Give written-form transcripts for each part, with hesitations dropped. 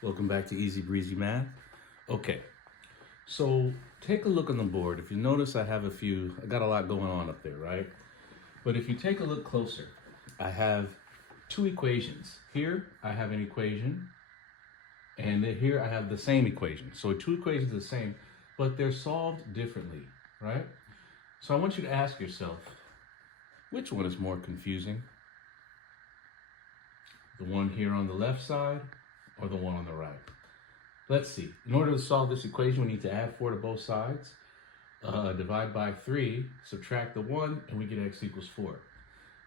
Welcome back to Easy Breezy Math. Okay, so take a look on the board. If you notice, I got a lot going on up there, right? But if you take a look closer, I have two equations. Here, I have an equation, and then here I have the same equation. So two equations are the same, but they're solved differently, right? So I want you to ask yourself, which one is more confusing? The one here on the left side or the one on the right? Let's see. In order to solve this equation, we need to add 4 to both sides, divide by 3, subtract the 1, and we get x equals 4.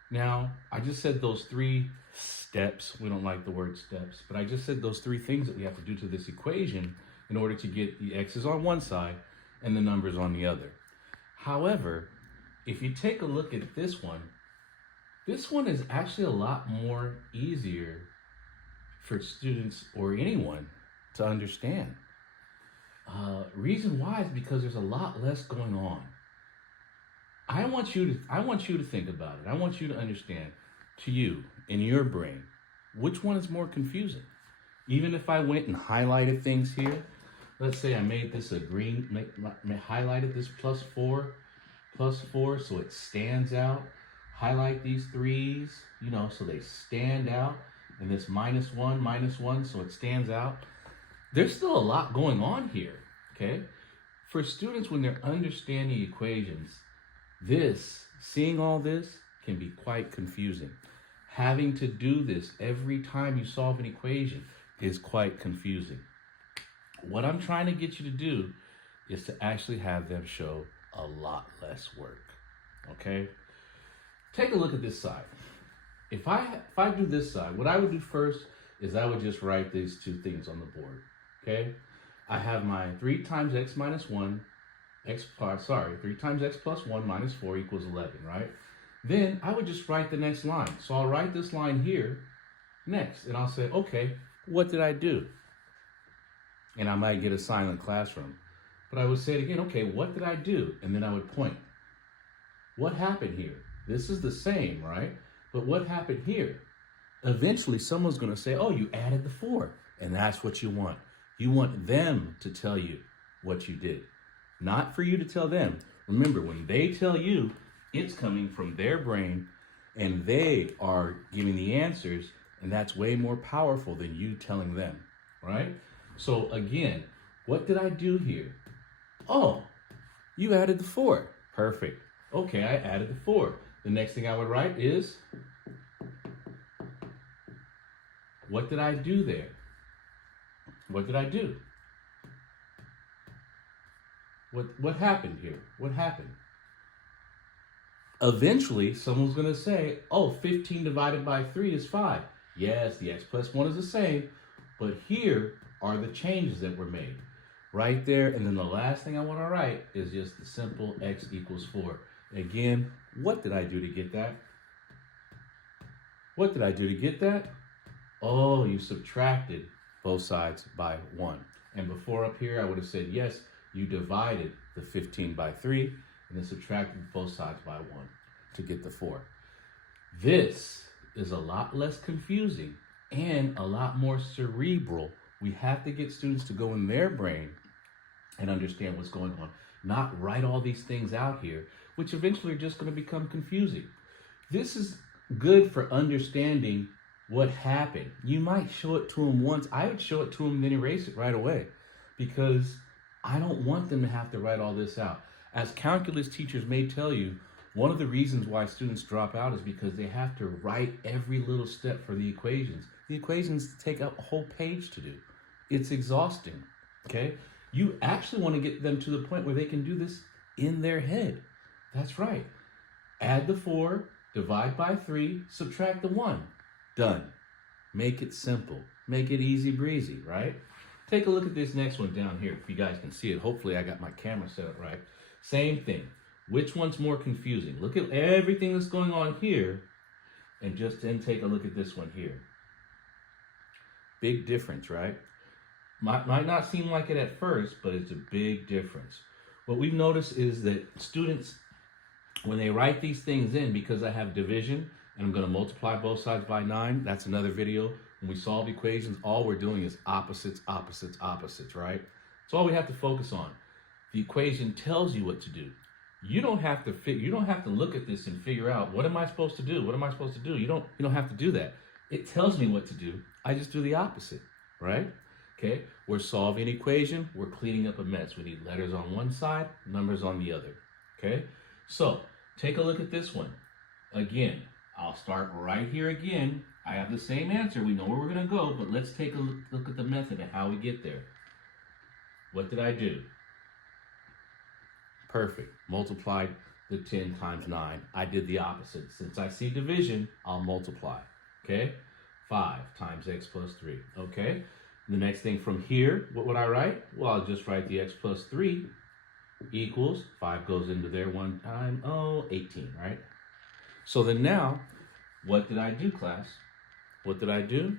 Now, I just said those 3 steps. We don't like the word steps, but I just said those 3 things that we have to do to this equation in order to get the x's on one side and the numbers on the other. However, if you take a look at this one is actually a lot more easier for students or anyone to understand. Reason why is because there's a lot less going on. I want you to think about it. I want you to understand, to you, in your brain, which one is more confusing. Even if I went and highlighted things here, let's say I made this a green, highlighted this plus 4, so it stands out. Highlight these 3's, so they stand out. And this minus 1, so it stands out. There's still a lot going on here, okay? For students, when they're understanding equations, seeing all this can be quite confusing. Having to do this every time you solve an equation is quite confusing. What I'm trying to get you to do is to actually have them show a lot less work, okay? Take a look at this side. If I do this side, what I would do first is I would just write these 2 things on the board, okay? I have my 3 times x minus 1, 3 times x plus 1 minus 4 equals 11, right? Then I would just write the next line. So I'll write this line here next, and I'll say, okay, what did I do? And I might get a silent classroom. But I would say it again, okay, what did I do? And then I would point. What happened here? This is the same, right? But what happened here? Eventually, someone's going to say, oh, you added the 4. And that's what you want. You want them to tell you what you did, not for you to tell them. Remember, when they tell you, it's coming from their brain, and they are giving the answers, and that's way more powerful than you telling them, right? So again, what did I do here? Oh, you added the 4. Perfect. Okay, I added the 4. The next thing I would write is, what did I do there? What did I do? What happened here? What happened? Eventually, someone's going to say, oh, 15 divided by 3 is 5. Yes, the x plus 1 is the same, but here are the changes that were made. Right there, and then the last thing I want to write is just the simple x equals 4. Again, what did I do to get that? What did I do to get that? Oh, you subtracted both sides by 1. And before up here, I would have said, yes, you divided the 15 by 3 and then subtracted both sides by 1 to get the 4. This is a lot less confusing and a lot more cerebral. We have to get students to go in their brain and understand what's going on, not write all these things out here, which eventually are just going to become confusing. This is good for understanding what happened. You might show it to them once. I would show it to them and then erase it right away, because I don't want them to have to write all this out. As calculus teachers may tell you, one of the reasons why students drop out is because they have to write every little step for the equations. The equations take up a whole page to do. It's exhausting, okay? You actually want to get them to the point where they can do this in their head. That's right. Add the 4, divide by 3, subtract the 1. Done. Make it simple. Make it easy breezy, right? Take a look at this next one down here if you guys can see it. Hopefully I got my camera set up right. Same thing. Which one's more confusing? Look at everything that's going on here, and just then take a look at this one here. Big difference, right? Might not seem like it at first, but it's a big difference. What we've noticed is that students, when they write these things in, because I have division, and I'm going to multiply both sides by 9, that's another video When we solve equations, all we're doing is opposites, opposites, opposites, right? It's all we have to focus on. The equation tells you what to do. You don't have to look at this and figure out, what am I supposed to do? What am I supposed to do? You don't have to do that. It tells me what to do. I just do the opposite, right? Okay, we're solving an equation, we're cleaning up a mess. We need letters on one side, numbers on the other. Okay, so take a look at this one. Again, I'll start right here again. I have the same answer. We know where we're going to go, but let's take a look at the method and how we get there. What did I do? Perfect. Multiplied the 10 times 9. I did the opposite. Since I see division, I'll multiply. Okay? 5 times x plus 3. Okay? The next thing from here, what would I write? Well, I'll just write the x plus 3 equals, 5 goes into there one time, 18, right? So then now, what did I do, class? What did I do?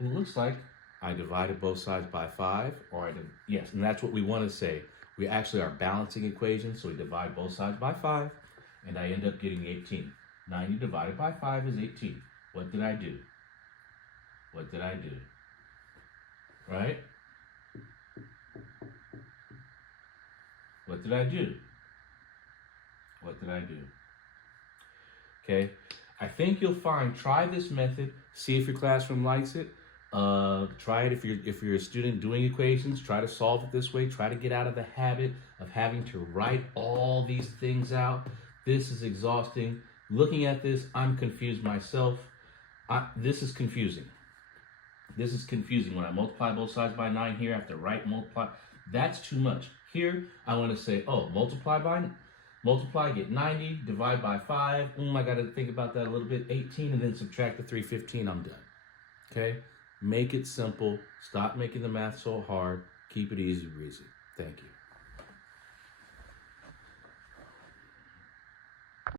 Well, it looks like I divided both sides by 5, or yes, and that's what we want to say. We actually are balancing equations, so we divide both sides by 5, and I end up getting 18. 90 divided by 5 is 18. What did I do? What did I do? Right? What did I do? What did I do? Okay, I think you'll find, try this method, see if your classroom likes it. Try it if you're a student doing equations. Try to solve it this way. Try to get out of the habit of having to write all these things out. This is exhausting. Looking at this, I'm confused myself. This is confusing. This is confusing. When I multiply both sides by 9 here, I have to write multiply. That's too much. Here, I want to say, oh, multiply, get 90, divide by 5. I got to think about that a little bit. 18, and then subtract the 315. I'm done. Okay? Make it simple. Stop making the math so hard. Keep it easy breezy. Thank you.